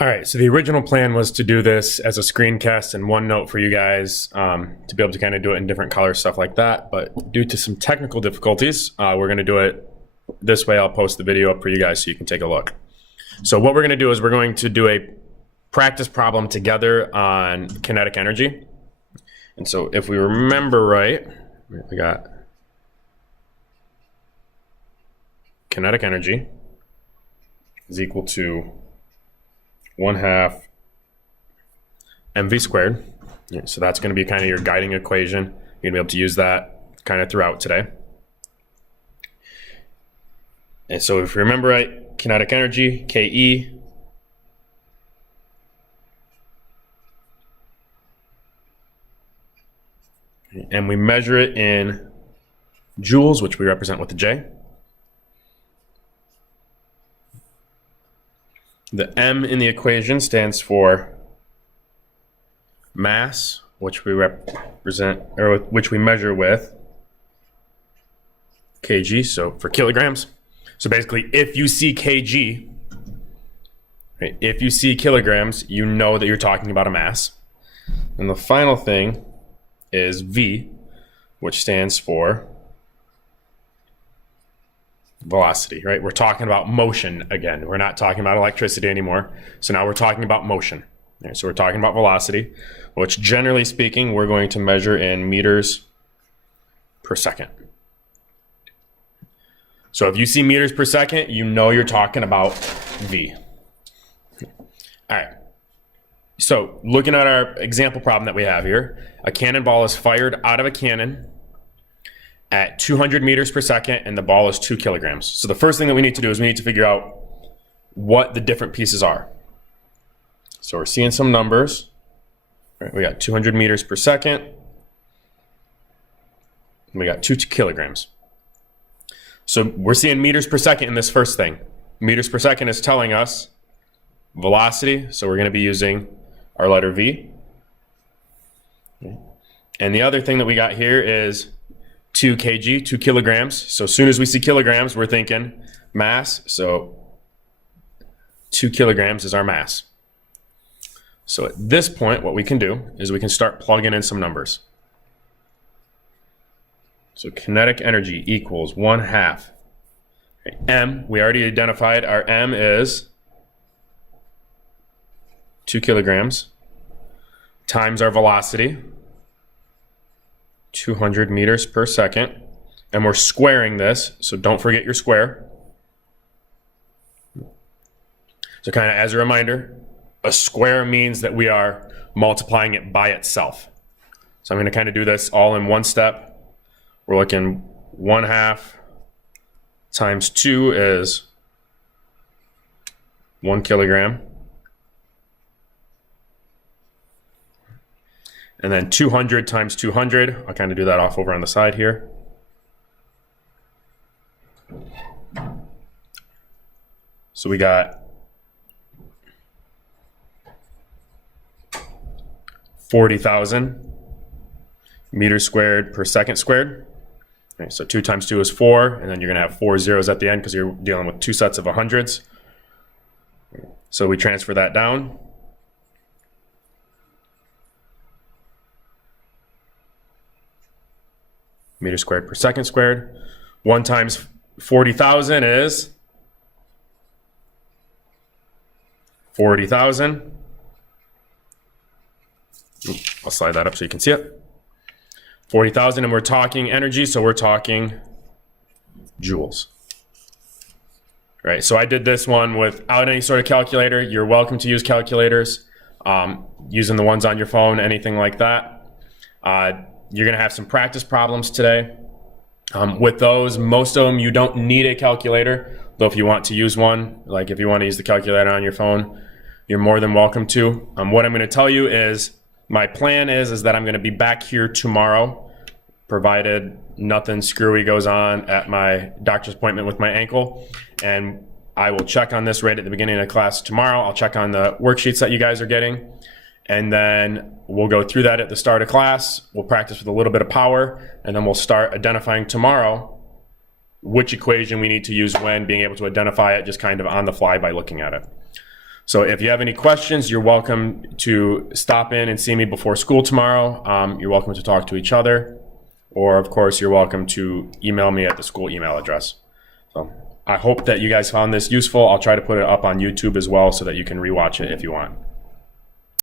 All right, so the original plan was to do this as a screencast and OneNote for you guys to be able to kind of do it in different colors, stuff like that. But due to some technical difficulties, we're going to do it this way. I'll post the video up for you guys so you can take a look. So what we're going to do is we're going to do a practice problem together on kinetic energy. And so if we remember right, we got kinetic energy is equal to 1/2 mv squared. So that's going to be kind of your guiding equation. You're going to be able to use that kind of throughout today. And so if you remember right, kinetic energy, KE, and we measure it in joules, which we represent with the J. The M in the equation stands for mass, which we represent, or which we measure with kg, so for kilograms. So basically, if you see kg, right, if you see kilograms, you know that you're talking about a mass. And the final thing is V, which stands for velocity, right? We're talking about motion again. We're not talking about electricity anymore. So now we're talking about motion. Right, so we're talking about velocity, which generally speaking, we're going to measure in meters per second. So if you see meters per second, you know you're talking about V. All right. So looking at our example problem that we have here, a cannonball is fired out of a cannon at 200 meters per second, and the ball is 2 kilograms. So the first thing that we need to do is we need to figure out what the different pieces are. So we're seeing some numbers. Right, we got 200 meters per second. And we got 2 kilograms. So we're seeing meters per second in this first thing. Meters per second is telling us velocity, so we're going to be using our letter V. Okay. And the other thing that we got here is 2 kg, 2 kilograms. So as soon as we see kilograms, we're thinking mass. So 2 kilograms is our mass. So at this point, what we can do is we can start plugging in some numbers. So kinetic energy equals 1/2. Okay. M, we already identified our M is 2 kilograms times our velocity, 200 meters per second, and we're squaring this, so don't forget your square. So kind of as a reminder, a square means that we are multiplying it by itself. So I'm going to kind of do this all in one step. We're looking 1/2 times 2 is 1 kilogram. And then 200 times 200, I'll kind of do that off over on the side here. So we got 40,000 meters squared per second squared. Okay, so 2 times 2 is 4, and then you're going to have 4 zeros at the end because you're dealing with 2 sets of hundreds. So we transfer that down. Meters squared per second squared. 1 times 40,000 is 40,000. I'll slide that up so you can see it. 40,000, and we're talking energy, so we're talking joules. Right, so I did this one without any sort of calculator. You're welcome to use calculators, using the ones on your phone, anything like that. You're going to have some practice problems today. With those, most of them you don't need a calculator, though if you want to use one, like if you want to use the calculator on your phone, you're more than welcome to. What I'm going to tell you is my plan is that I'm going to be back here tomorrow, provided nothing screwy goes on at my doctor's appointment with my ankle. And I will check on this right at the beginning of class tomorrow. I'll check on the worksheets that you guys are getting. And then we'll go through that at the start of class. We'll practice with a little bit of power. And then we'll start identifying tomorrow which equation we need to use when, being able to identify it just kind of on the fly by looking at it. So if you have any questions, you're welcome to stop in and see me before school tomorrow. You're welcome to talk to each other. Or, of course, you're welcome to email me at the school email address. So I hope that you guys found this useful. I'll try to put it up on YouTube as well so that you can rewatch it if you want.